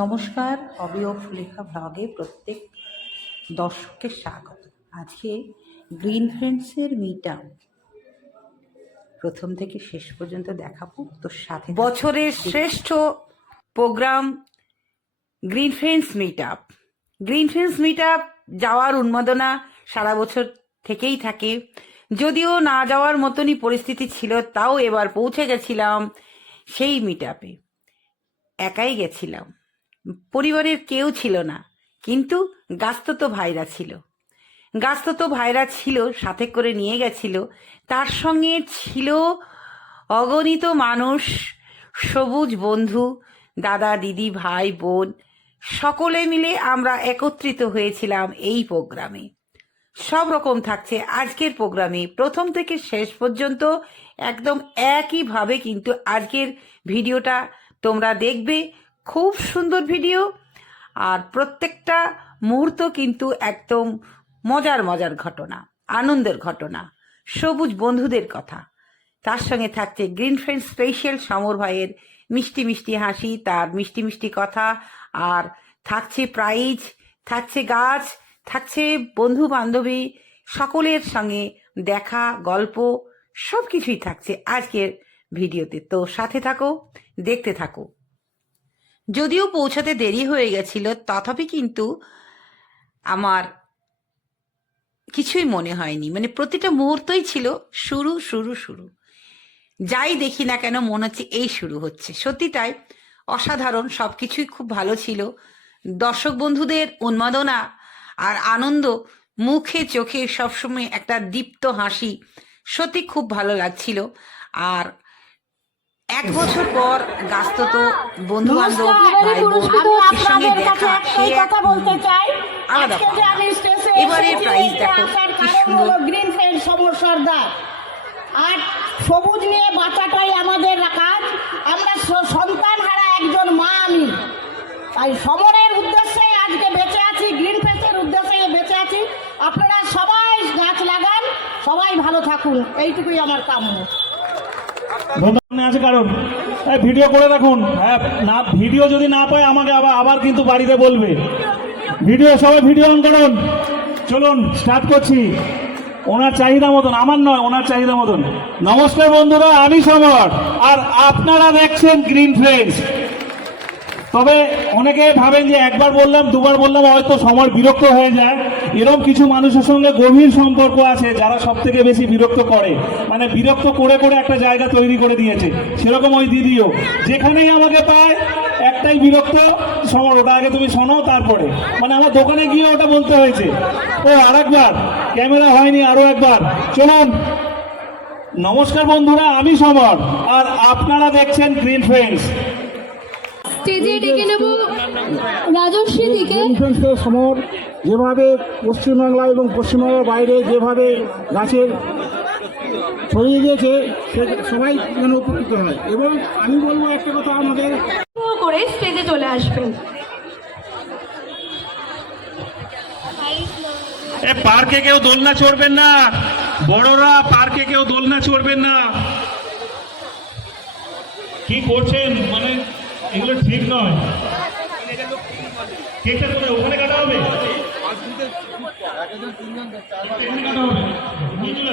নমস্কার, হবি ও লেখা ভ্লগে প্রত্যেক দর্শককে স্বাগত। আজকে গ্রিন ফ্রেন্ডসের মিটা প্রথম থেকে শেষ পর্যন্ত দেখাবো। তো সাথে বছরের শ্রেষ্ঠ program green friends meet up green friends meet up যাওয়ার উন্মাদনা সারা বছর থেকেই থাকে। যদিও না যাওয়ার মতনই পরিস্থিতি ছিল, তাও এবার পৌঁছে গেছিলাম সেই মিট আপে একাই গেছিলাম। পরিবারের কেউ ছিল না, কিন্তু গাছতো ভাইরা ছিল। গাছতো ভাইরা ছিল, সাথে করে নিয়ে গেছিল। তার সঙ্গে ছিল অগণিত মানুষ, সবুজ বন্ধু, দাদা, দিদি, ভাই, বোন, সকলে মিলে আমরা একত্রিত হয়েছিলাম এই প্রোগ্রামে। সব রকম থাকছে আজকের প্রোগ্রামে। প্রথম থেকে শেষ পর্যন্ত একদম একইভাবে কিন্তু আজকের ভিডিওটা তোমরা দেখবে খুব সুন্দর ভিডিও আর প্রত্যেকটা মুহূর্ত কিন্তু একদম মজার মজার ঘটনা, আনন্দের ঘটনা, সবুজ বন্ধুদের কথা। তার সঙ্গে থাকছে গ্রিন ফ্রেন্ড স্পেশাল সমর ভাইয়ের মিষ্টি মিষ্টি হাসি, তার মিষ্টি মিষ্টি কথা। আর থাকছে প্রাইজ থাকছে গাছ, থাকছে বন্ধু বান্ধবী, সকলের সঙ্গে দেখা, গল্প সব কিছুই থাকছে আজকের ভিডিওতে তো সাথে থাকো দেখতে থাকো। যদিও পৌঁছাতে দেরি হয়ে গেছিল, তথাপি কিন্তু আমার কিছুই মনে হয়নি। মানে প্রতিটা মুহূর্তই ছিল শুরু শুরু শুরু। যাই দেখি না কেন, মনে হচ্ছে এই শুরু হচ্ছে। সত্যি তাই, অসাধারণ সব কিছুই খুব ভালো ছিল। দর্শক বন্ধুদের উন্মাদনা আর আনন্দ, মুখে চোখে সবসময় একটা দীপ্ত হাসি সত্যি খুব ভালো লাগছিল। আর এক বছর পর গাছতো বন্ধু বান্ধব ভাই বোন সঙ্গে দেখা সে এক চাই। আলাদা আজকে আমি স্টেজে এবারে এটা দেখো কি সুন্দর। গ্রিন ফ্রেন্ড সমর সর্দার। আর সবুজ নিয়ে বাঁচাটাই আমাদের কাজ। আমরা সন্তান হারা একজন মা আমি। তাই সমরের উদ্দেশ্যে আজকে বেঁচে আছি গ্রিন ফ্রেন্ডের উদ্দেশ্যে বেঁচে আছি। আপনারা সবাই গাছ লাগান সবাই ভালো থাকুন। এইটুকুই আমার কাম্য আছে কারণ। ভিডিও করে রাখুন। হ্যাঁ না, ভিডিও যদি না পায়, আমাকে আবার আবার কিন্তু বাড়িতে বলবে। ভিডিও, সবাই ভিডিও অন করুন। চলুন স্টার্ট করছি। ওনার চাহিদা মতন, আমার নয়, ওনার চাহিদা মতন। নমস্কার বন্ধুরা, আমি সমর। আর আপনারা দেখছেন গ্রিন ফ্রেন্ডস তবে অনেকে ভাবেন যে একবার বললাম, দুবার বললাম, হয়তো সময় বিরক্ত হয়ে যায়। এরকম কিছু মানুষের সঙ্গে গভীর সম্পর্ক আছে যারা সব থেকে বেশি বিরক্ত করে। মানে বিরক্ত করে করে একটা জায়গা তৈরি করে দিয়েছে। সেরকম ওই দিদিও। যেখানেই আমাকে পায়, একটাই বিরক্ত সমর ওটা আগে তুমি শোনো, তারপরে। মানে আমার দোকানে গিয়ে ওটা বলতে হয়েছে। ও আর একবার ক্যামেরা হয়নি আরও একবার। চলুন। নমস্কার বন্ধুরা, আমি সমর। আর আপনারা দেখছেন গ্রিন ফ্রেন্ডস স্টেজে ডেকে নেব রাজস্বী দিকে। ডিফেন্সের সমর যেভাবে পশ্চিমবাংলা এবং পশ্চিমবাংলার বাইরে যেভাবে গাছের ছড়িয়ে দিয়েছে সে সবাই যেন উপকৃত হয়। এবং আমি বলব একটা কথা আমাদের করে স্টেজে চলে আসবেন। এ পার্কে কেউ দোলনা চড়বেন না। বড়রা পার্কে কেউ দোলনা চড়বেন না। কি করছেন? এগুলো ঠিক নয়। কেকটা কোথায়? ওখানে কাটা হবে? কাটা হবে। নিয়ে চলে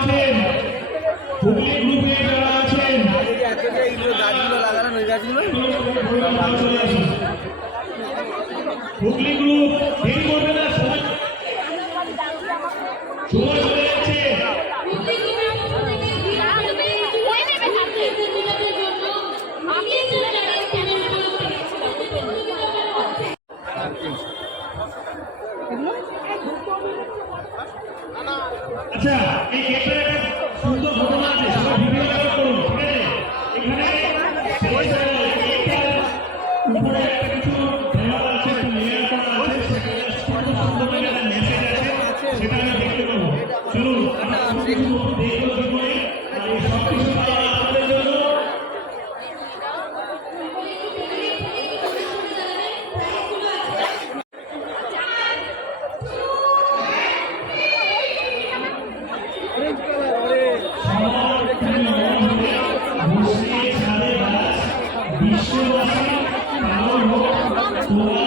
হুগলি গ্রুপ দেরি করবে না সময় চলে যাচ্ছে। আচ্ছা এই Yeah.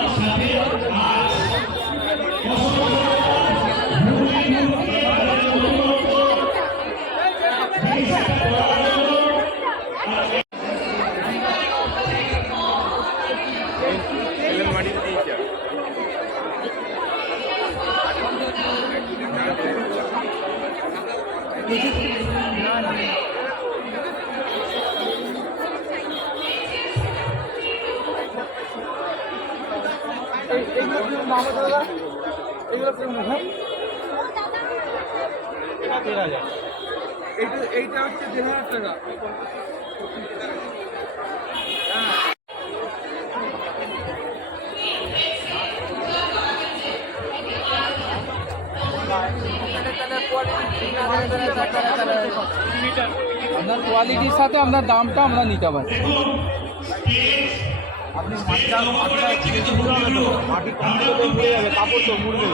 এইটা হচ্ছে দেড় হাজার টাকা। আপনার কোয়ালিটির সাথে আপনার দামটা আমরা নিতে পারি আপনি মাটিটা তো মাটি কম করে মুড়ে যাবে কাপড় তো মুড়বে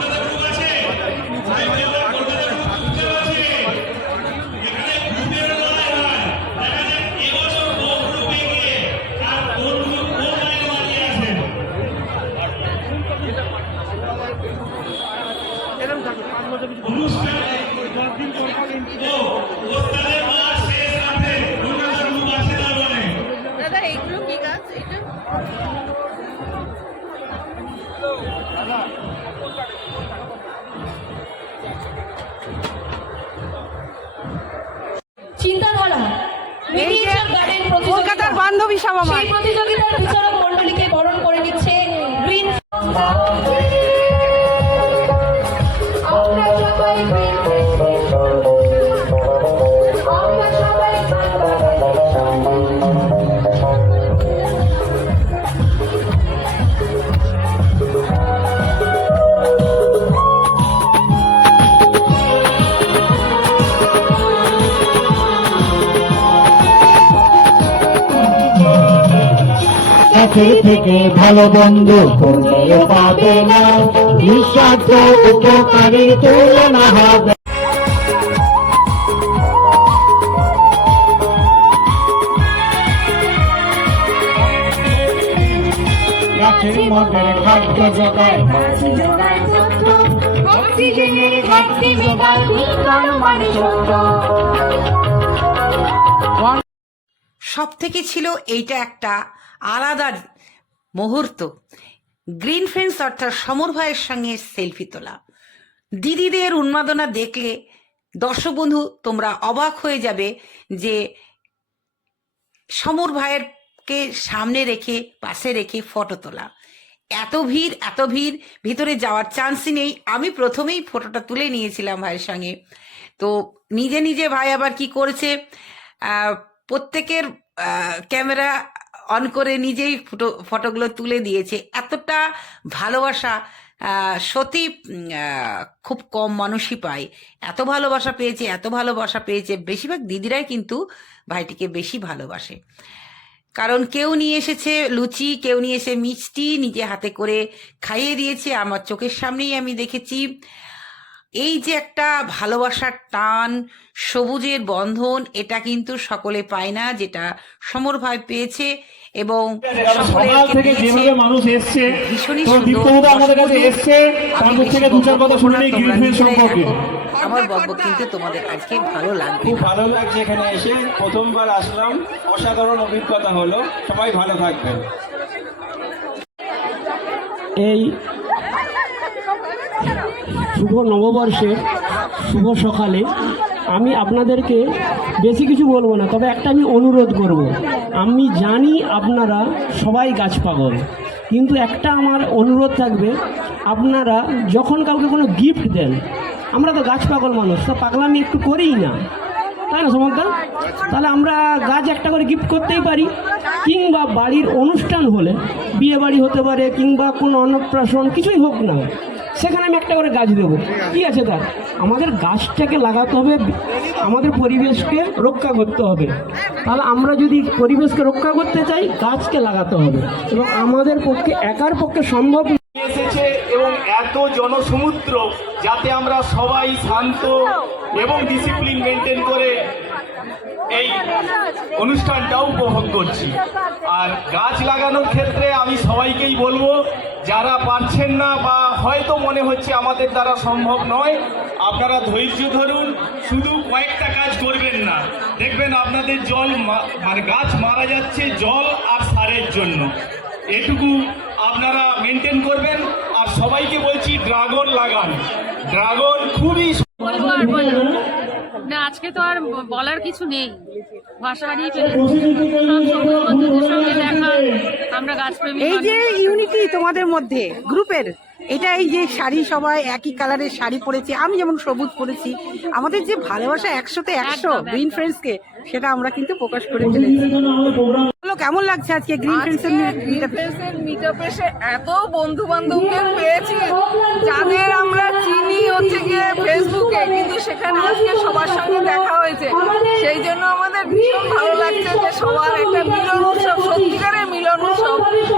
থেকে ভালো বন্ধু কোনেও পাবে না? নিঃস্বার্থ উপকারী তুলনা হবে। খাদ্য অক্সিজেনের ঘাটতি সব থেকে ছিল এইটা একটা আলাদা মুহূর্ত। গ্রিন ফ্রেন্ডস অর্থাৎ সমর ভাইয়ের সঙ্গে সেলফি তোলা। দিদিদের উন্মাদনা দেখলে দর্শক বন্ধু তোমরা অবাক হয়ে যাবে যে সমর ভাইয়েরকে সামনে রেখে, পাশে রেখে ফটো তোলা। এত ভিড় এত ভিড়, ভিতরে যাওয়ার চান্সই নেই। আমি প্রথমেই ফটোটা তুলে নিয়েছিলাম ভাইয়ের সঙ্গে। তো নিজে নিজে ভাই আবার কি করেছে? প্রত্যেকের ক্যামেরা অন করে নিজেই ফটো ফটোগুলো তুলে দিয়েছে। এতটা ভালোবাসা সত্যি খুব কম মানুষই পায়। এত ভালোবাসা পেয়েছে, এত ভালোবাসা পেয়েছে। বেশিরভাগ দিদিরাই কিন্তু ভাইটিকে বেশি ভালোবাসে। কারণ কেউ নিয়ে এসেছে লুচি, কেউ নিয়ে এসে মিষ্টি, নিজে হাতে করে খাইয়ে দিয়েছে। আমার চোখের সামনেই আমি দেখেছি। এই যে একটা ভালোবাসার টান, সবুজের বন্ধন, এটা কিন্তু সকলে পায় না, যেটা সমর ভাই পেয়েছে। এবং সকাল থেকে যেভাবে মানুষ এসছে আমাদের কাছে এসছে থেকে দু চার কথা শুনে নিই গ্রিন সম্পর্কে। আমার বকবক কিন্তু তোমাদের আজকে ভালো লাগবে খুব ভালো লাগছে এখানে এসে। প্রথমবার আসলাম। অসাধারণ অভিজ্ঞতা হলো। সবাই ভালো থাকবেন। এই শুভ নববর্ষের শুভ সকালে আমি আপনাদেরকে বেশি কিছু বলব না তবে একটা আমি অনুরোধ করব। আমি জানি আপনারা সবাই গাছ পাগল, কিন্তু একটা আমার অনুরোধ থাকবে, আপনারা যখন কাউকে কোনো গিফট দেন, আমরা তো গাছ পাগল মানুষ, তো পাগলামি একটু করিই না। তাই না, সমন্তা তাহলে আমরা গাছ একটা করে গিফট করতেই পারি, কিংবা বাড়ির অনুষ্ঠান হলে বিয়ে বাড়ি হতে পারে, কিংবা কোনো অন্নপ্রাশন, কিছুই হোক না। সেখানে আমি একটা করে গাছ দেবো। কি আছে তার? আমাদের গাছটাকে লাগাতে হবে, আমাদের পরিবেশকে রক্ষা করতে হবে। তাহলে আমরা যদি পরিবেশকে রক্ষা করতে চাই, গাছকে লাগাতে হবে। এবং আমাদের পক্ষে, একার পক্ষে সম্ভব এসেছে এবং এত জনসমুদ্র যাতে আমরা সবাই শান্ত এবং ডিসিপ্লিন মেনটেন করে এই অনুষ্ঠানটাও উপভোগ করছি। আর গাছ লাগানোর ক্ষেত্রে আমি সবাইকেই বলব, যারা পারছেন না বা হয়তো মনে হচ্ছে আমাদের দ্বারা সম্ভব নয়, আপনারা ধৈর্য ধরুন, শুধু কয়েকটা কাজ করবেন না। দেখবেন আপনাদের জল মানে গাছ মারা যাচ্ছে জল আর সারের জন্য। এটুকু আপনারা মেনটেন করবেন। আর সবাইকে বলছি, ড্রাগন লাগান। ড্রাগন খুবই না আজকে তো আর বলার কিছু নেই। ভাষা হারিয়ে সঙ্গে দেখা আমরা গাছপ্রেমী এই যে ইউনিটি তোমাদের মধ্যে গ্রুপের এটা এই যে শাড়ি সবাই একই কালারের শাড়ি পরেছে আমি যেমন সবুজ পরেছি আমাদের যে ভালোবাসা একশোতে একশো গ্রিন ফ্রেন্ডসকে সেটা আমরা কিন্তু প্রকাশ করে ফেলেছি। কেমন লাগছে আজকে গ্রিন ফ্রেন্ডস মিটআপে এসে এত বন্ধু বান্ধবকে পেয়েছি যাদের আমরা চিনি হচ্ছে গিয়ে ফেসবুকে সেখানে আজকে সবার সঙ্গে দেখা হয়েছে। সেই জন্য আমাদের ভীষণ ভালো লাগছে যে সবার একটা মিলন উৎসব সত্যিকারের মিলন উৎসব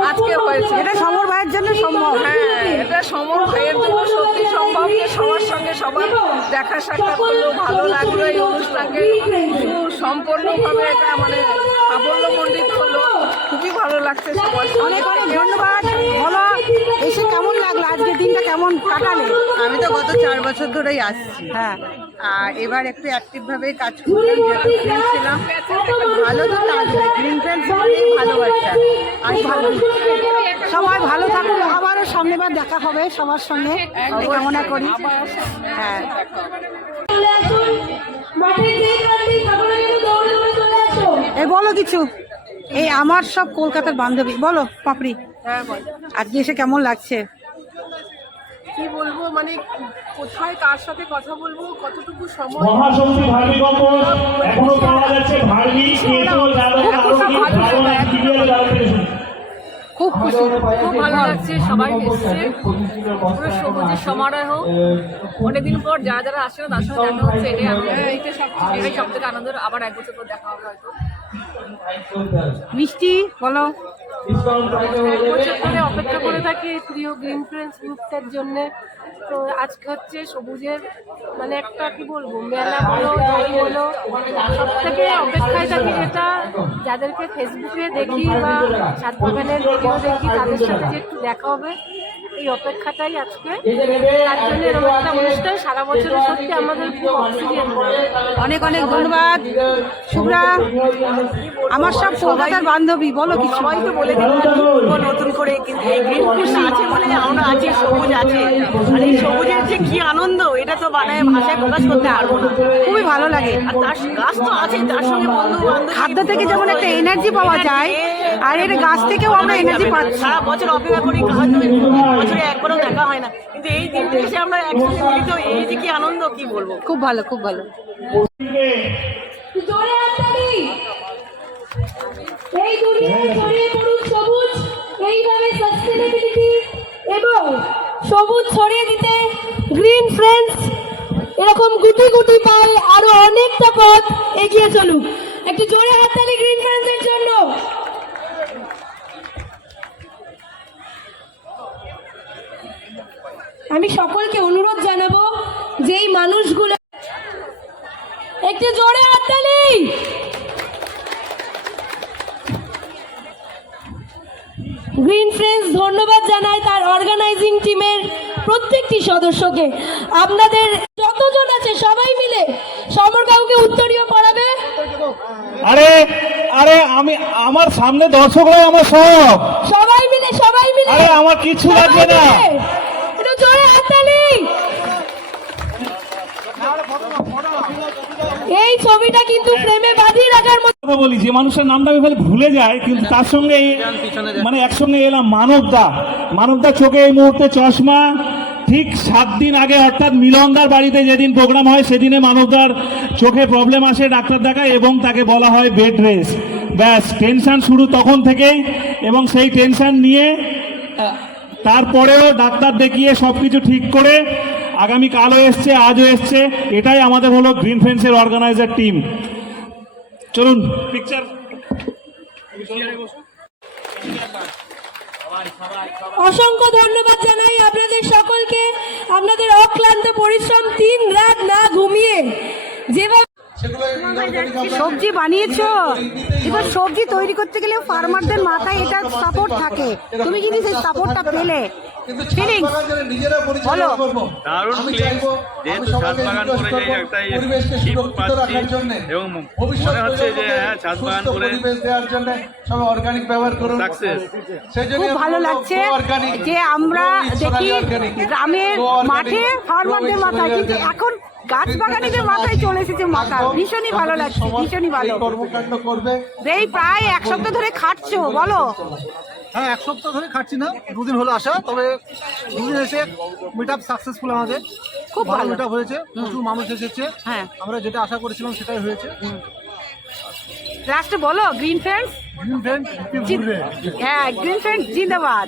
আজকে হয়েছে। এটা সমর ভাইয়ের জন্য সম্ভব। হ্যাঁ এটা সমর ভাইয়ের জন্য সত্যি সম্ভব যে সবার সঙ্গে সবার দেখা সাক্ষাৎ করল ভালো লাগল এই অনুষ্ঠানকে সম্পূর্ণভাবে এটা মানে সাফল্যমণ্ডিত হলো। খুবই ভালো লাগছে সবার সঙ্গে। অনেক অনেক ধন্যবাদ। বলো এসে কেমন লাগল? আজকের দিনটা কেমন কাটালে? আমি তো গত চার বছর ধরেই আসছি। হ্যাঁ। আর এবার একটু অ্যাক্টিভ ভাবে কাজ ভালো তো লাগবে গ্রিন ফ্রেন্ডস মানেই ভালোবাসা আর ভালো সবাই ভালো থাকুন আবারও সামনেবার দেখা হবে সবার সঙ্গে। কামনা করি। হ্যাঁ। এই বলো কিছু। এই আমার সব কলকাতার বান্ধবী। বলো পাপড়ি। আজকে এসে কেমন লাগছে? কি বলব? মানে কোথায় কার সাথে কথা বলব? কতটুকু সময়? মহাশক্তি ভার্মি কম্পোজ এখনও পাওয়া যাচ্ছে ভার্মি যাদব খুব খুশি খুব ভালো লাগছে সবাই এসছে। পুরো সবুজের সমারোহ। অনেকদিন পর যারা যারা আসে না তার সঙ্গে দেখা হচ্ছে এটাই আনন্দ। এটাই সব থেকে আনন্দ আবার এক বছর পর দেখা হবে হয়তো। মিষ্টি বলো। বছর ধরে অপেক্ষা করে থাকি এই প্রিয় গ্রিন ফ্রেন্ডস গ্রুপটার জন্য। তো আজকে হচ্ছে সবুজের মানে একটা কি বলব মেলা বলো যাই বলো সব থেকে অপেক্ষায় থাকি যেটা যাদেরকে ফেসবুকে দেখি বা সাত বাগানের ভিডিও দেখি তাদের সাথে যে একটু দেখা হবে। এই অপেক্ষাটাই আজকে। তার জন্য এরকম একটা অনুষ্ঠান সারা বছর সত্যি আমাদের খুব অক্সিজেন অনেক অনেক ধন্যবাদ। শুভ্রা আমার সব কলকাতার বান্ধবী বলো কিছু। সবাই তো বলে দিল নতুন করে কিন্তু এই গ্রিন আছে বলে আমরা আছি সবুজ আছে। আর এই সবুজের যে কি আনন্দ এটা তো মানে ভাষায় প্রকাশ করতে পারব না। খুবই ভালো লাগে। আর তার গাছ তো আছে তার সঙ্গে বন্ধু বান্ধব। খাদ্য থেকে যেমন একটা এনার্জি পাওয়া যায় আর এর গাছ থেকেও আমরা এনার্জি পাচ্ছি। সারা বছর অপেক্ষা করি হয়তো বছরে একবারও দেখা হয় না। কিন্তু এই দিনটা এসে আমরা একসাথে মিলিত এই যে কি আনন্দ কি বলব? খুব ভালো খুব ভালো। এই দুনিয়ায় ছড়িয়ে পড়ুক সবুজ এইভাবে সাস্টেনেবিলিটি এবং সবুজ ছড়িয়ে দিতে গ্রিন ফ্রেন্ডস এরকম গুটি গুটি পায়ে আরও অনেকটা পথ এগিয়ে চলুক। একটু জোরে হাততালি গ্রিন ফ্রেন্ডসের জন্য। আমি সকলকে অনুরোধ জানাব যেই মানুষগুলো একটু জোরে হাততালি গ্রিন ফ্রেন্ডস ধন্যবাদ জানাই তার অর্গানাইজিং টিমের প্রত্যেকটি সদস্যকে। আপনাদের যতজন আছে সবাই মিলে সমর কাউকে উত্তরীয় পড়াবে আরে আরে আমি আমার সামনে দর্শকরা আমার সব। সবাই মিলে সবাই মিলে। আরে আমার কিচ্ছু লাগবে না সবাই মিলে। একটু জোরে হাততালি এই ছবিটা কিন্তু ফ্রেমে বাঁধিয়ে রাখার মতো কথা বলি যে মানুষের নামটা আমি খালি ভুলে যাই কিন্তু তার সঙ্গে মানে একসঙ্গে এলাম মানবদা। মানবদা চোখে এই মুহূর্তে চশমা। ঠিক সাত দিন আগে অর্থাৎ মিলনদার বাড়িতে যেদিন প্রোগ্রাম হয় সেদিনে মানবদার চোখে প্রবলেম আসে ডাক্তার দেখায় এবং তাকে বলা হয় বেড রেস্ট ব্যাস টেনশন শুরু তখন থেকেই এবং সেই টেনশন নিয়ে তারপরেও ডাক্তার দেখিয়ে সবকিছু ঠিক করে আগামী কালও এসছে, আজও এসছে। এটাই আমাদের হলো গ্রিন ফেন্সের অর্গানাইজার টিম চলুন পিকচার অসংখ্য ধন্যবাদ জানাই আপনাদের সকলকে। আপনাদের অক্লান্ত পরিশ্রম, তিন রাত না ঘুমিয়ে যেভাবে সবজি বানিয়েছো? এবার সবজি তৈরি করতে গেলে ফার্মারদের মাথায় এটা সাপোর্ট থাকে। তুমি কিন্তু সেই সাপোর্টটা পেলে। বলো। দারুণ যেহেতু ছাদ বাগান করে যে একটা এবং মনে হচ্ছে যে হ্যাঁ ছাদ বাগান করে সাকসেস খুব ভালো লাগছে যে আমরা দেখি গ্রামের মাঠে ফার্মারদের মাথায়। কিন্তু এখন গাছ বাগানিদের মাথায় চলে এসেছে মাথা ভীষণই ভালো লাগছে ভীষণই ভালো। করবে। এই প্রায় এক সপ্তাহ ধরে খাটছো বলো। হ্যাঁ এক সপ্তাহ ধরে খাচ্ছি না দুদিন হলো আসা তবে দুদিন এসে মিট আপ সাকসেসফুল আমাদের। খুব ভালো মিট আপ হয়েছে প্রচুর মানুষ এসেছে। হ্যাঁ। আমরা যেটা আশা করেছিলাম সেটাই হয়েছে। লাস্টে বলো গ্রিন ফ্রেন্ডস গ্রিন ফ্রেন্ড ঘুরবে হ্যাঁ গ্রিন ফ্রেন্ডস জিন্দাবাদ।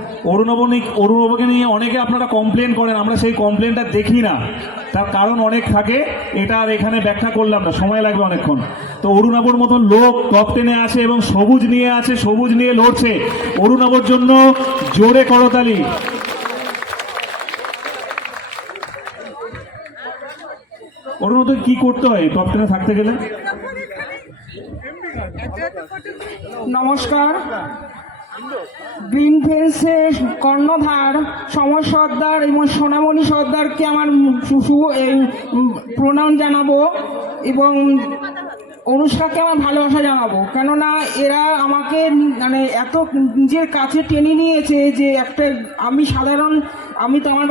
অরুণবনী অরুণবকে নিয়ে অনেকে আপনারা কমপ্লেন করেন, আমরা সেই কমপ্লেনটা দেখি না। তার কারণ অনেক থাকে, এটা আর এখানে ব্যাখ্যা করলাম না, সময় লাগবে অনেকক্ষণ। তো অরুণাবর মতন লোক টপ টেনে আছে এবং সবুজ নিয়ে আছে, সবুজ নিয়ে লড়ছে। অরুণাবর জন্য জোরে করতালি। অরুণ তো কি করতে হয় টপ টেনে থাকতে গেলে? নমস্কার। গ্রিন কর্ণধার সমর সর্দার এবং সোনামণি সর্দারকে আমার শু- শুভ এই প্রণাম জানাব এবং অনুষ্কাকে আমার ভালোবাসা জানাব। কেননা এরা আমাকে মানে এত নিজের কাছে টেনে নিয়েছে যে একটা আমি সাধারণ, আমি তো আমার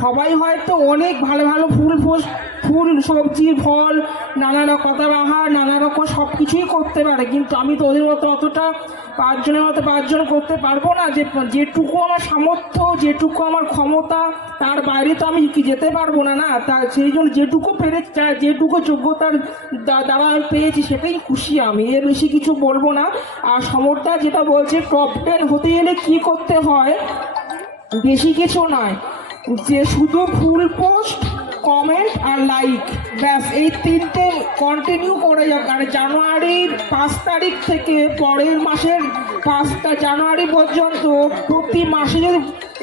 সবাই হয়তো অনেক ভালো ভালো ফুল ফোস ফুল সবজি ফল নানা রকম কথাবাহার নানা রকম সব কিছুই করতে পারে। কিন্তু আমি তো ওদের মতো অতটা পাঁচজনের মতো পাঁচজন করতে পারব না। যে, যেটুকু আমার সামর্থ্য, যেটুকু আমার ক্ষমতা, তার বাইরে তো আমি কি যেতে পারব না না? তা সেই জন্য যেটুকু পেরেছি, যা- যেটুকু যোগ্যতার দ্বা- দ্বারা আমি পেয়েছি, সেটাই খুশি আমি। এর বেশি কিছু বলব না। আর সমর্থা যেটা বলছে টপ টেন হতে গেলে কী করতে হয়? বেশি কিছু নয়। যে শুধু ফুল পোস্ট কমেন্ট আর লাইক ব্যাস, এই তিনটে কন্টিনিউ করে যাক। আর জানুয়ারির পাঁচ তারিখ থেকে পরের মাসের পাঁচটা জানুয়ারি পর্যন্ত প্রতি মাসে যদি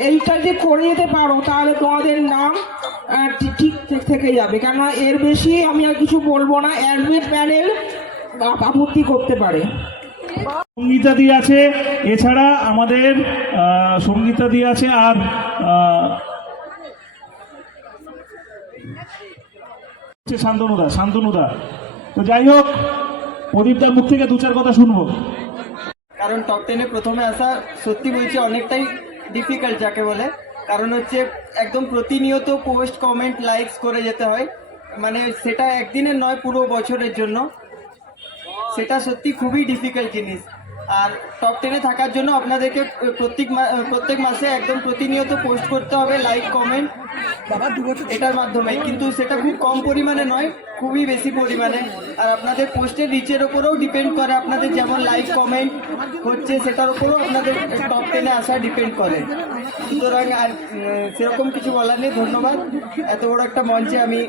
এইটা যদি করে যেতে পারো, তাহলে তোমাদের নাম ঠিক থেকে যাবে। কেননা এর বেশি আমি আর কিছু বলব না। অ্যাডমিট প্যানেল আপত্তি করতে পারে। সঙ্গীতাদি আছে। এছাড়া আমাদের সঙ্গীতাদি আছে আর হচ্ছে শান্তনুদা শান্তনুদা। তো যাই হোক, প্রদীপদার মুখ থেকে দু চার কথা শুনব। কারণ টপ টেনে প্রথমে আসা সত্যি বলছি অনেকটাই ডিফিকাল্ট যাকে বলে। কারণ হচ্ছে একদম প্রতিনিয়ত পোস্ট কমেন্ট লাইকস করে যেতে হয়। মানে সেটা একদিনের নয়, পুরো বছরের জন্য। সেটা সত্যি খুবই ডিফিকাল্ট জিনিস। আর টপ টেনে থাকার জন্য আপনাদেরকে প্রত্যেক প্রত্যেক মাসে একদম প্রতিনিয়ত পোস্ট করতে হবে লাইক কমেন্ট বাবা দু বছর এটার মাধ্যমে। কিন্তু সেটা খুব কম পরিমাণে নয়, খুবই বেশি পরিমাণে। আর আপনাদের পোস্টের রিচের ওপরেও ডিপেন্ড করে আপনাদের যেমন লাইক কমেন্ট হচ্ছে, সেটার উপরেও আপনাদের টপ টেনে আসা ডিপেন্ড করে। সুতরাং আর সেরকম কিছু বলার নেই, ধন্যবাদ। এত বড় একটা মঞ্চে আমি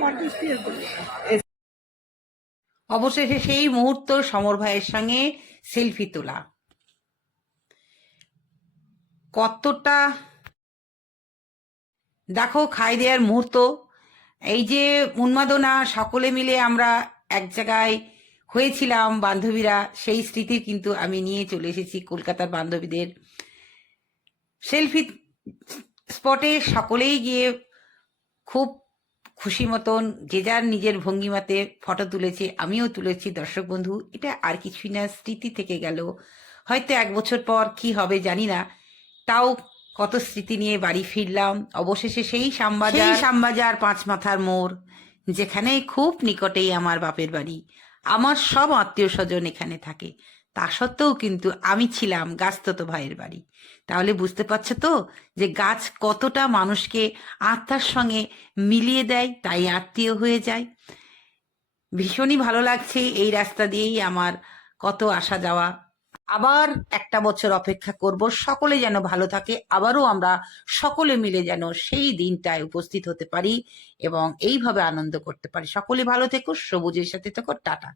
অবশেষে সেই মুহূর্ত সমর ভাইয়ের সঙ্গে সেলফি তোলা। কতটা দেখো খাই দেওয়ার মুহূর্ত। এই যে উন্মাদনা, সকলে মিলে আমরা এক জায়গায় হয়েছিলাম বান্ধবীরা, সেই স্মৃতি কিন্তু আমি নিয়ে চলে এসেছি কলকাতার বান্ধবীদের। সেলফি স্পটে সকলেই গিয়ে খুব খুশি মতন যে যার নিজের ভঙ্গিমাতে ফটো তুলেছে, আমিও তুলেছি। দর্শক বন্ধু, এটা আর কিছুই না, স্মৃতি থেকে গেল। হয়তো এক বছর পর কি হবে জানি না, তাও কত স্মৃতি নিয়ে বাড়ি ফিরলাম। অবশেষে সেই শ্যামবাজার সেই শ্যামবাজার পাঁচ মাথার মোড়, যেখানে খুব নিকটেই আমার বাপের বাড়ি। আমার সব আত্মীয় স্বজন এখানে থাকে। তা সত্ত্বেও কিন্তু আমি ছিলাম গাছতত ভাইয়ের বাড়ি। তাহলে বুঝতে পারছ তো যে গাছ কতটা মানুষকে আত্মার সঙ্গে মিলিয়ে দেয়, তাই আত্মীয় হয়ে যায়। ভীষণই ভালো লাগছে এই রাস্তা দিয়েই আমার কত আসা যাওয়া। আবার একটা বছর অপেক্ষা করব, সকলে যেন ভালো থাকে, আবারও আমরা সকলে মিলে যেন সেই দিনটায় উপস্থিত হতে পারি এবং এইভাবে আনন্দ করতে পারি। সকলে ভালো থেকো, সবুজের সাথে থেকো, টাটা।